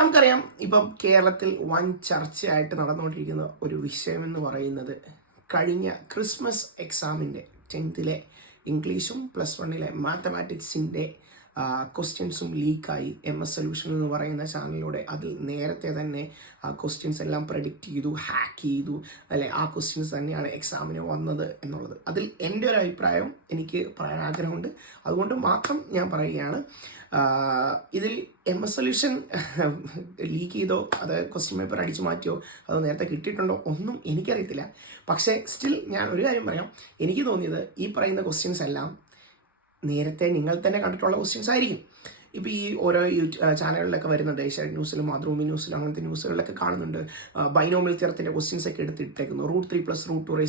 നമുക്കറിയാം ഇപ്പം കേരളത്തിൽ വൻ ചർച്ചയായിട്ട് നടന്നുകൊണ്ടിരിക്കുന്ന ഒരു വിഷയം എന്ന് പറയുന്നത് കഴിഞ്ഞ ക്രിസ്മസ് എക്സാമിൻ്റെ 10th ഇംഗ്ലീഷും +1 മാത്തമാറ്റിക്സിൻ്റെ ക്വസ്റ്റ്യൻസും ലീക്കായി MS സൊല്യൂഷൻ എന്ന് പറയുന്ന ചാനലിലൂടെ അതിൽ നേരത്തെ തന്നെ ക്വസ്റ്റ്യൻസ് എല്ലാം പ്രെഡിക്റ്റ് ചെയ്തു, ഹാക്ക് ചെയ്തു, അല്ലെ ആ ക്വസ്റ്റ്യൻസ് തന്നെയാണ് എക്സാമിന് വന്നത് എന്നുള്ളത്. അതിൽ എൻ്റെ ഒരു അഭിപ്രായം എനിക്ക് പറയാൻ ആഗ്രഹമുണ്ട്, അതുകൊണ്ട് മാത്രം ഞാൻ പറയുകയാണ്. ഇതിൽ MS സൊല്യൂഷൻ ലീക്ക് ചെയ്തോ അത് ക്വസ്റ്റ്യൻ പേപ്പർ അടിച്ചു മാറ്റിയോ അത് നേരത്തെ കിട്ടിയിട്ടുണ്ടോ ഒന്നും എനിക്കറിയത്തില്ല. പക്ഷേ സ്റ്റിൽ ഞാൻ ഒരു കാര്യം പറയാം, എനിക്ക് തോന്നിയത് ഈ പറയുന്ന ക്വസ്റ്റ്യൻസ് എല്ലാം നേരത്തെ നിങ്ങൾ തന്നെ കണ്ടിട്ടുള്ള ക്വസ്റ്റ്യൻസ് ആയിരിക്കും. ഇപ്പോൾ ഈ ഓരോ ചാനലുകളിലൊക്കെ വരുന്നുണ്ട്, ഏഷ്യാനെറ്റ് ന്യൂസിലും മാതൃഭൂമി ന്യൂസിലും അങ്ങനത്തെ ന്യൂസുകളിലൊക്കെ കാണുന്നുണ്ട്. ബൈനോമിയൽ തിയറത്തിൻ്റെ ക്വസ്റ്റ്യൻസ് ഒക്കെ എടുത്തിട്ടേക്കുന്നു. √3 + √2⁴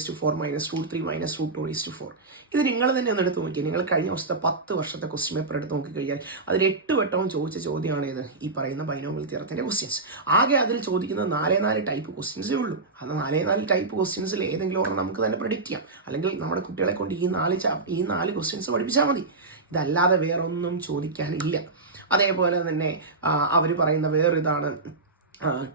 -√3 - √2⁴. ഇത് നിങ്ങൾ തന്നെ ഒന്ന് എടുത്ത് നോക്കിയാൽ, നിങ്ങൾ കഴിഞ്ഞ വർഷത്തെ 10 വർഷത്തെ ക്വസ്റ്റ്യൻ പേപ്പർ എടുത്ത് നോക്കിക്കഴിഞ്ഞാൽ അതിൽ 8 വട്ടവും ചോദിച്ച ചോദ്യമാണ് ഇത്, ഈ പറയുന്ന ബൈനോമിയൽ തിയറത്തിൻ്റെ ക്വസ്റ്റ്യൻസ്. ആകെ അതിൽ ചോദിക്കുന്നത് 4 ടൈപ്പ് ക്വസ്റ്റ്യൻസേ ഉള്ളൂ. അത് 4 ടൈപ്പ് ക്വസ്റ്റ്യൻസിൽ ഏതെങ്കിലും ഒരെണ്ണം നമുക്ക് തന്നെ പ്രെഡിക്റ്റ് ചെയ്യാം, അല്ലെങ്കിൽ നമ്മുടെ കുട്ടികളെ കൊണ്ട് ഈ 4 ക്വസ്റ്റ്യൻസ് പഠിപ്പിച്ചാൽ മതി. ഇതല്ലാതെ വേറൊന്നും ചോദിക്കാനില്ല. അതേപോലെ തന്നെ അവർ പറയുന്ന വേറൊരിതാണ്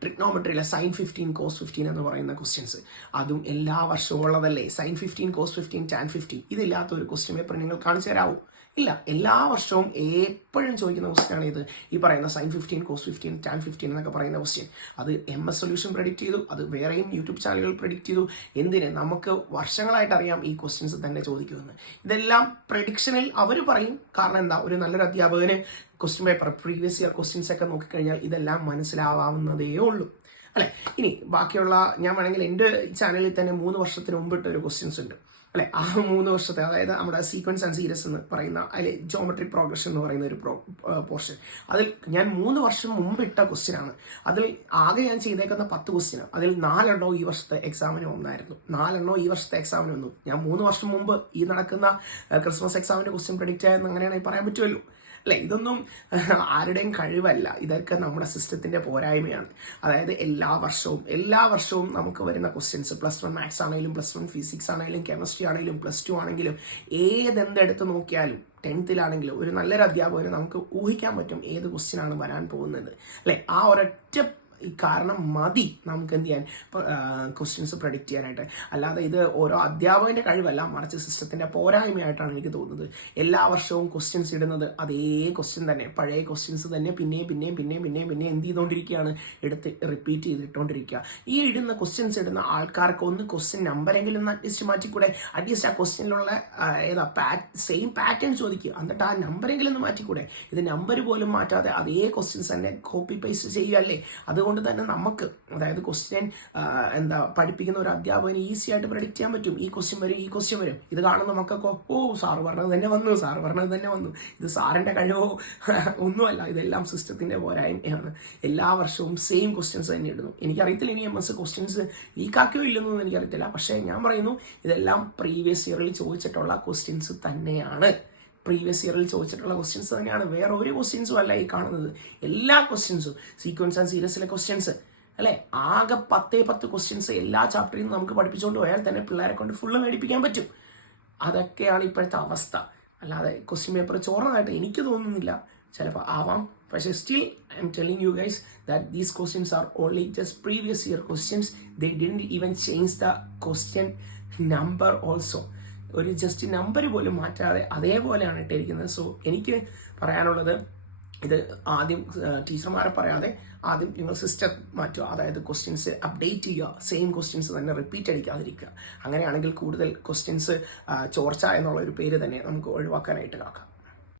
ട്രിഗ്നോമെട്രിയിലെ sin 15 cos 15 എന്ന് പറയുന്ന ക്വസ്റ്റ്യൻസ്. അതും എല്ലാ വർഷവും ഉള്ളതല്ലേ. sin 15 cos 15 tan 15 ഇതില്ലാത്ത ഒരു ക്വസ്റ്റ്യൻ പേപ്പർ നിങ്ങൾ കാണിച്ചു തരാമോ? ഇല്ല. എല്ലാ വർഷവും എപ്പോഴും ചോദിക്കുന്ന ക്വസ്റ്റ്യൻ ആണ് ഇത്, ഈ പറയുന്ന sin 15 cos 15 tan 15 എന്നൊക്കെ പറയുന്ന ക്വസ്റ്റ്യൻ. അത് MS സൊല്യൂഷൻ പ്രെഡിക്റ്റ് ചെയ്തു, അത് വേറെയും യൂട്യൂബ് ചാനലുകൾ പ്രെഡിക്റ്റ് ചെയ്തു. എന്തിന്? നമുക്ക് വർഷങ്ങളായിട്ട് അറിയാം ഈ ക്വസ്റ്റ്യൻസ് തന്നെ ചോദിക്കുമെന്ന്. ഇതെല്ലാം പ്രഡിക്ഷനിൽ അവർ പറയും. കാരണം എന്താ, ഒരു നല്ലൊരു അധ്യാപകന് question paper previous year questions ഒക്കെ നോക്കിക്കഴിഞ്ഞാൽ ഇതെല്ലാം മനസ്സിലാവാവുന്നതേ ഉള്ളൂ, അല്ലെ? ഇനി ബാക്കിയുള്ള, ഞാൻ വേണമെങ്കിൽ എൻ്റെ ചാനലിൽ തന്നെ 3 വർഷത്തിന് മുമ്പിട്ട ഒരു ക്വസ്റ്റ്യൻസ് ഉണ്ട്, അല്ലെ? ആ 3 വർഷത്തെ, അതായത് നമ്മുടെ സീക്വൻസ് ആൻഡ് സീരീസ് എന്ന് പറയുന്ന, അതിൽ ജോമെട്രിക് പ്രോഗ്രഷൻ എന്ന് പറയുന്ന ഒരു പോർഷൻ, അതിൽ ഞാൻ 3 വർഷം മുമ്പ് ഇട്ട ക്വസ്റ്റ്യൻ ആണ്. അതിൽ ആകെ ഞാൻ ചെയ്തേക്കുന്ന 10 ക്വസ്റ്റ്യൻ, അതിൽ 4 എണ്ണോ ഈ വർഷത്തെ എക്സാമിന് വന്നായിരുന്നു. 4 എണ്ണോ ഈ വർഷത്തെ എക്സാമിന് വന്നു. ഞാൻ 3 വർഷം മുമ്പ് ഈ നടക്കുന്ന ക്രിസ്മസ് എക്സാമിന്റെ ക്വസ്റ്റ്യൻ പ്രെഡിക്റ്റ് ആയെന്ന് അങ്ങനെയാണെങ്കിൽ പറയാൻ പറ്റുമല്ലോ, അല്ലെ? ഇതൊന്നും ആരുടെയും കഴിവല്ല, ഇതൊക്കെ നമ്മുടെ സിസ്റ്റത്തിന്റെ പോരായ്മയാണ്. അതായത് എല്ലാ വർഷവും നമുക്ക് വരുന്ന ക്വസ്റ്റ്യൻസ്, +1 മാത്സ് ആണെങ്കിലും, +1 ഫിസിക്സ് ആണെങ്കിലും, കെമിസ്ട്രി ആണെങ്കിലും, +2 ആണെങ്കിലും, ഏതെന്തെടുത്ത് നോക്കിയാലും 10th ഒരു നല്ലൊരു അധ്യാപകന് നമുക്ക് ഊഹിക്കാൻ പറ്റും ഏത് ക്വസ്റ്റ്യൻ ആണ് വരാൻ പോകുന്നത്, അല്ലെ? ആ ഒരൊറ്റ കാരണം മതി നമുക്ക് എന്ത് ചെയ്യാൻ, ക്വസ്റ്റ്യൻസ് പ്രെഡിക്റ്റ് ചെയ്യാനായിട്ട്. അല്ലാതെ ഇത് ഓരോ അധ്യാപകന്റെ കഴിവല്ല, മറിച്ച് സിസ്റ്റത്തിന്റെ പോരായ്മയായിട്ടാണ് എനിക്ക് തോന്നുന്നത്. എല്ലാ വർഷവും ക്വസ്റ്റ്യൻസ് ഇടുന്നത് അതേ ക്വസ്റ്റ്യൻ തന്നെ, പഴയ ക്വസ്റ്റ്യൻസ് തന്നെ പിന്നെയും എന്ത് ചെയ്തുകൊണ്ടിരിക്കുകയാണ്, എടുത്ത് റിപ്പീറ്റ് ചെയ്തിട്ടുകൊണ്ടിരിക്കുക. ഈ ഇടുന്ന ക്വസ്റ്റ്യൻസ് ഇടുന്ന ആൾക്കാർക്ക് ഒന്ന് ക്വസ്റ്റ്യൻ നമ്പറെങ്കിലും അറ്റ്ലീസ്റ്റ് മാറ്റിക്കൂടെ? അറ്റ്ലീസ്റ്റ് ആ ക്വസ്റ്റ്യനിലുള്ള സെയിം പാറ്റേൺ ചോദിക്കുക, എന്നിട്ട് ആ നമ്പറെങ്കിലും ഒന്ന് മാറ്റിക്കൂടെ? ഇത് നമ്പർ പോലും മാറ്റാതെ അതേ ക്വസ്റ്റ്യൻസ് തന്നെ കോപ്പി പേസ്റ്റ് ചെയ്യുകയല്ലേ. അതുകൊണ്ട് തന്നെ നമുക്ക്, അതായത് ക്വസ്റ്റ്യൻ പഠിപ്പിക്കുന്ന ഒരു അധ്യാപകന് ഈസി ആയിട്ട് പ്രെഡിക്റ്റ് ചെയ്യാൻ പറ്റും. ഈ ക്വസ്റ്റ്യൻ വരും. ഇത് കാണുന്ന മക്കൾക്കോ, സാറ് പറഞ്ഞത് തന്നെ വന്നു, ഇത് സാറിന്റെ കഴിവോ ഒന്നുമല്ല, ഇതെല്ലാം സിസ്റ്റത്തിന്റെ പോരായ്മയാണ്. എല്ലാ വർഷവും സെയിം ക്വസ്റ്റ്യൻസ് തന്നെ ഇടുന്നു. എനിക്കറിയത്തില്ല ഇനി MS ക്വസ്റ്റ്യൻസ് ലീക്കാക്കിയോ ഇല്ലെന്നൊന്നും എനിക്കറിയത്തില്ല. പക്ഷേ ഞാൻ പറയുന്നു, ഇതെല്ലാം പ്രീവിയസ് ഇയറിൽ ചോദിച്ചിട്ടുള്ള ക്വസ്റ്റ്യൻസ് തന്നെയാണ്. വേറെ ഒരു ക്വസ്റ്റ്യൻസും അല്ല ഈ കാണുന്നത്. എല്ലാ ക്വസ്റ്റ്യൻസും, സീക്വൻസ് ആൻഡ് സീരീസിലെ ക്വസ്റ്റ്യൻസ്, അല്ലെ? ആകെ 10 ക്വസ്റ്റ്യൻസ് എല്ലാ ചാപ്റ്ററിൽ നിന്ന് നമുക്ക് പഠിപ്പിച്ചുകൊണ്ട് പോയാൽ തന്നെ പിള്ളേരെ കൊണ്ട് ഫുള്ള് മേടിപ്പിക്കാൻ പറ്റും. അതൊക്കെയാണ് ഇപ്പോഴത്തെ അവസ്ഥ. അല്ലാതെ ക്വസ്റ്റ്യൻ പേപ്പർ ചോർന്നതായിട്ട് എനിക്ക് തോന്നുന്നില്ല. ചിലപ്പോൾ ആവാം, പക്ഷേ still I M telling you guys that these questions are only just previous year questions. They didn't even change the question number also. ഒരു ജസ്റ്റ് നമ്പർ പോലും മാറ്റാതെ അതേപോലെയാണ് ഇട്ടിരിക്കുന്നത്. സോ എനിക്ക് പറയാനുള്ളത്, ഇത് ആദ്യം ടീച്ചർമാരെ പറയാതെ ആദ്യം നിങ്ങൾ സിസ്റ്റം മാറ്റുക, അതായത് ക്വസ്റ്റ്യൻസ് അപ്ഡേറ്റ് ചെയ്യുക, സെയിം ക്വസ്റ്റ്യൻസ് തന്നെ റിപ്പീറ്റ് അടിക്കാതിരിക്കുക. അങ്ങനെയാണെങ്കിൽ കൂടുതൽ ക്വസ്റ്റ്യൻസ് ചോർച്ച എന്നുള്ള ഒരു പേര് തന്നെ നമുക്ക് ഒഴിവാക്കാനായിട്ട് കാക്കാം.